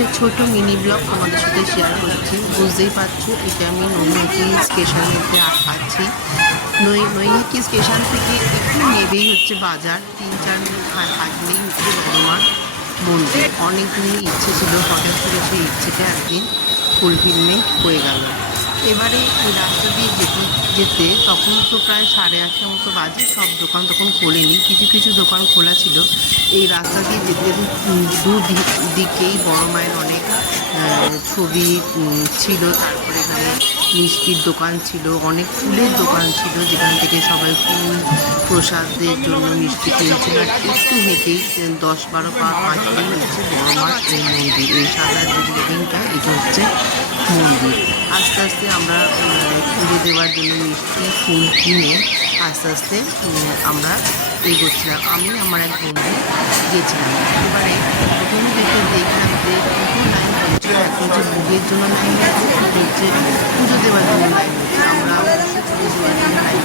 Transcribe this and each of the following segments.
একটা ছোট mini blog তোমাদের সাথে শেয়ার করছি। বুঝতেই পারছো এটা আমি নৈহাটি স্টেশনেতে আছি। নৈহাটি স্টেশন থেকে একটু নেবেই হচ্ছে বাজার, 3-4 মিনিট হাঁটলেই হচ্ছে বড়মার মন্দির। অনেক দিনই ইচ্ছে ছিল, হঠাৎ করে সেই ইচ্ছেটা একদিন ফুলফিলমেন্ট হয়ে গেল। এবারে এই রাস্তা দিয়ে যেতে যেতে তখন তো প্রায় 8:30 মতো বাজে। সব দোকান তখন খোলেনি, কিছু কিছু দোকান খোলা ছিল। এই রাস্তা দিয়ে যেতে যেতে দুদিকেই বড় মায়ের অনেক ছবি ছিল। তারপরে এখানে মিষ্টির দোকান ছিল, অনেক ফুলের দোকান ছিল, যেখান থেকে সবাই ফুল প্রসাদের জন্য মিষ্টি কিনছিল। আর একটু হেঁটেই 10-12 পা হাঁটলেই হচ্ছে বড় মার এই মন্দির। এই সাদা যে বিল্ডিংটা, এটা হচ্ছে মন্দির। আস্তে আস্তে আমরা পুজো দেওয়ার জন্য মিষ্টি ফুল কিনে আস্তে আস্তে আমরা এগোচ্ছিলাম। আমি আমার এক বন্ধু গিয়েছিলাম। এবারে প্রথম থেকে দেখলাম যে দুটো লাইন হচ্ছে, এখন যে ভোগের জন্য লাইন হচ্ছে, পুজো দেওয়ার জন্য লাইন হচ্ছে। আমরা অবশ্যই পুজো দেওয়ার জন্য লাইন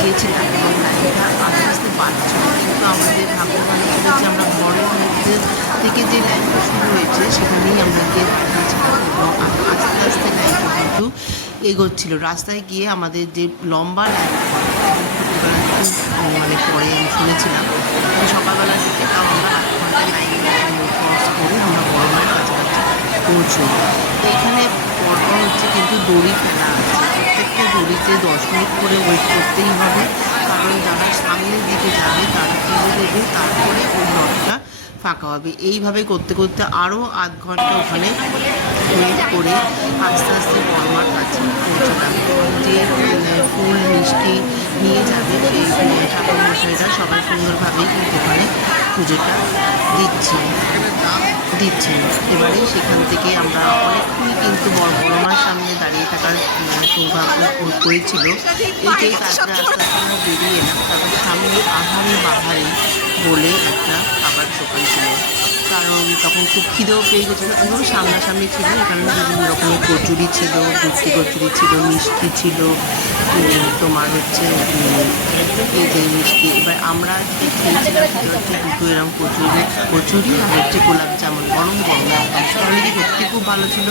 গিয়েছিলাম এবং লাইনটা আস্তে আস্তে বাড়ছিল। কিন্তু আমাদের ভাগ্য ভালো ছিল যে আমরা ঘরের মধ্যে থেকে যে লাইনটা শুরু হয়েছে সেখানেই আমরা গিয়ে দাঁড়িয়েছিলাম এবং আস্তে আস্তে লাইনটা কিন্তু এগোচ্ছিল। রাস্তায় গিয়ে আমাদের যে লম্বা লাইন মানে পরে আমি শুনেছিলাম যে সকালবেলার দিকে তাও আমরা 8 ঘন্টা লাইন ক্রস করে আমরা বড় মায়ের কাছাকাছি পৌঁছই। এইখানে পরপর হচ্ছে কিন্তু দড়ি ফেলা আছে, প্রত্যেকটা দড়িতে 10 মিনিট করে ওয়েট করতেই হবে, কারণ যারা সামনের দিকে যাবে তারা তুলে দেবে, তারপরে ওই লটটা ফাঁকা হবে। এইভাবে করতে করতে আরও আধ ঘন্টা ওখানে ওয়েট করে আস্তে আস্তে বড়মার কাছে পৌঁছলাম। যে ফুল মিষ্টি নিয়ে যাবে সেই ঠাকুরমশাইরা সবাই সুন্দরভাবেই কিন্তু ওখানে পুজোটা দিচ্ছেন। এবারে সেখান থেকে আমরা অনেকক্ষণই কিন্তু বড়মার সামনে দাঁড়িয়ে থাকার সৌভাগ্য করেছিল। এইটাই তারপরে আস্তে আস্তে আমরা বেরিয়ে এলাম। তারপর সামনে আহারে বাহারে বলে একটা খাবার দোকান ছিল, কারণ তখন খুব খিদেও পেয়ে গেছিলো। এগুলো সামনাসামনি ছিল, এখানে বিভিন্ন রকমের কচুরি ছিল, দুধি কচুরি ছিল, মিষ্টি ছিল, তোমার হচ্ছে এই যে মিষ্টি। এবার আমরা যে খেয়েছিলাম সেটা হচ্ছে দুটো এরকম কচুরি আর হচ্ছে গোলাপ জামুন, গরম গরম একদম। কোয়ালিটি সত্যি খুব ভালো ছিল।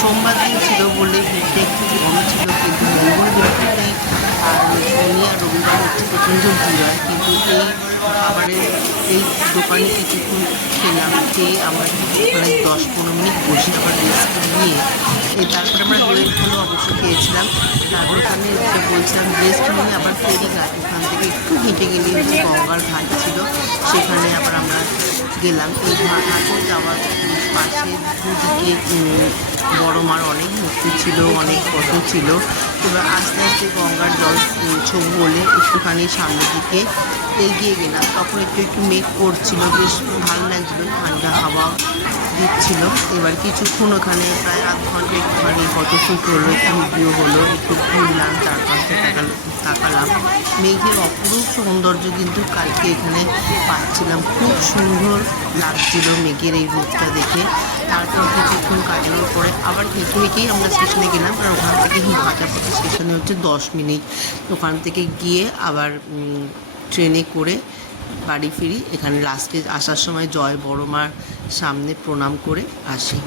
সোমবার দিন ছিল বলে ভিড়টা একটু কম ছিল, কিন্তু মঙ্গল বৃহস্পতি আর শনি আর রবিবার হচ্ছে প্রচণ্ড ভিড় হয়। কিন্তু এই খাবারের এই দোকানে কিছুক্ষণ খেলাম, খেয়ে আমরা ওখানে 10-15 মিনিট বসে আবার রেস্ট নিয়ে তারপরে আমরা দইয়ের অবশ্য খেয়েছিলাম। তারপর ওখানে বলছিলাম রেস্ট নিয়ে আবার ফেরি ঘাট, ওখান থেকে একটু হেঁটে গেলে হচ্ছে গঙ্গার ঘাট ছিল, সেখানে আবার আমরা গেলাম। এই ঘাটে যাওয়ার পাশে দুদিকে বড় মার অনেক মূর্তি ছিল, অনেক ফটো ছিল। এবার আস্তে আস্তে গঙ্গার জল ছবি বলে একটুখানি সামনের দিকে এগিয়ে গেলাম। তখন একটু মেঘ করছিল, বেশ ভালো লাগছিলো, ঠান্ডা হাওয়া দিচ্ছিল। এবার কিছুক্ষণ ওখানে প্রায় আধ ঘন্টা একটুখানি ফটোশ্যুট হলো, একটু ভিডিও হলো, একটু ঘুরলাম, চারপাশে তাকালাম। মেঘের অপরূপ সৌন্দর্য কিন্তু কালকে এখানে পাচ্ছিলাম, খুব সুন্দর লাগছিল মেঘের এই রূপটা দেখে। তারপর কিছুক্ষণ কাটানোর পরে আবার হেঁটে হেঁটেই আমরা স্টেশনে গেলাম, কারণ ওখান থেকে হাঁটাপথে স্টেশনে হচ্ছে 10 মিনিট। ওখান থেকে গিয়ে আবার ট্রেনে করে বাড়ি ফিরি। এখানে লাস্টে আসার সময় জয় বড়মার সামনে প্রণাম করে আসি।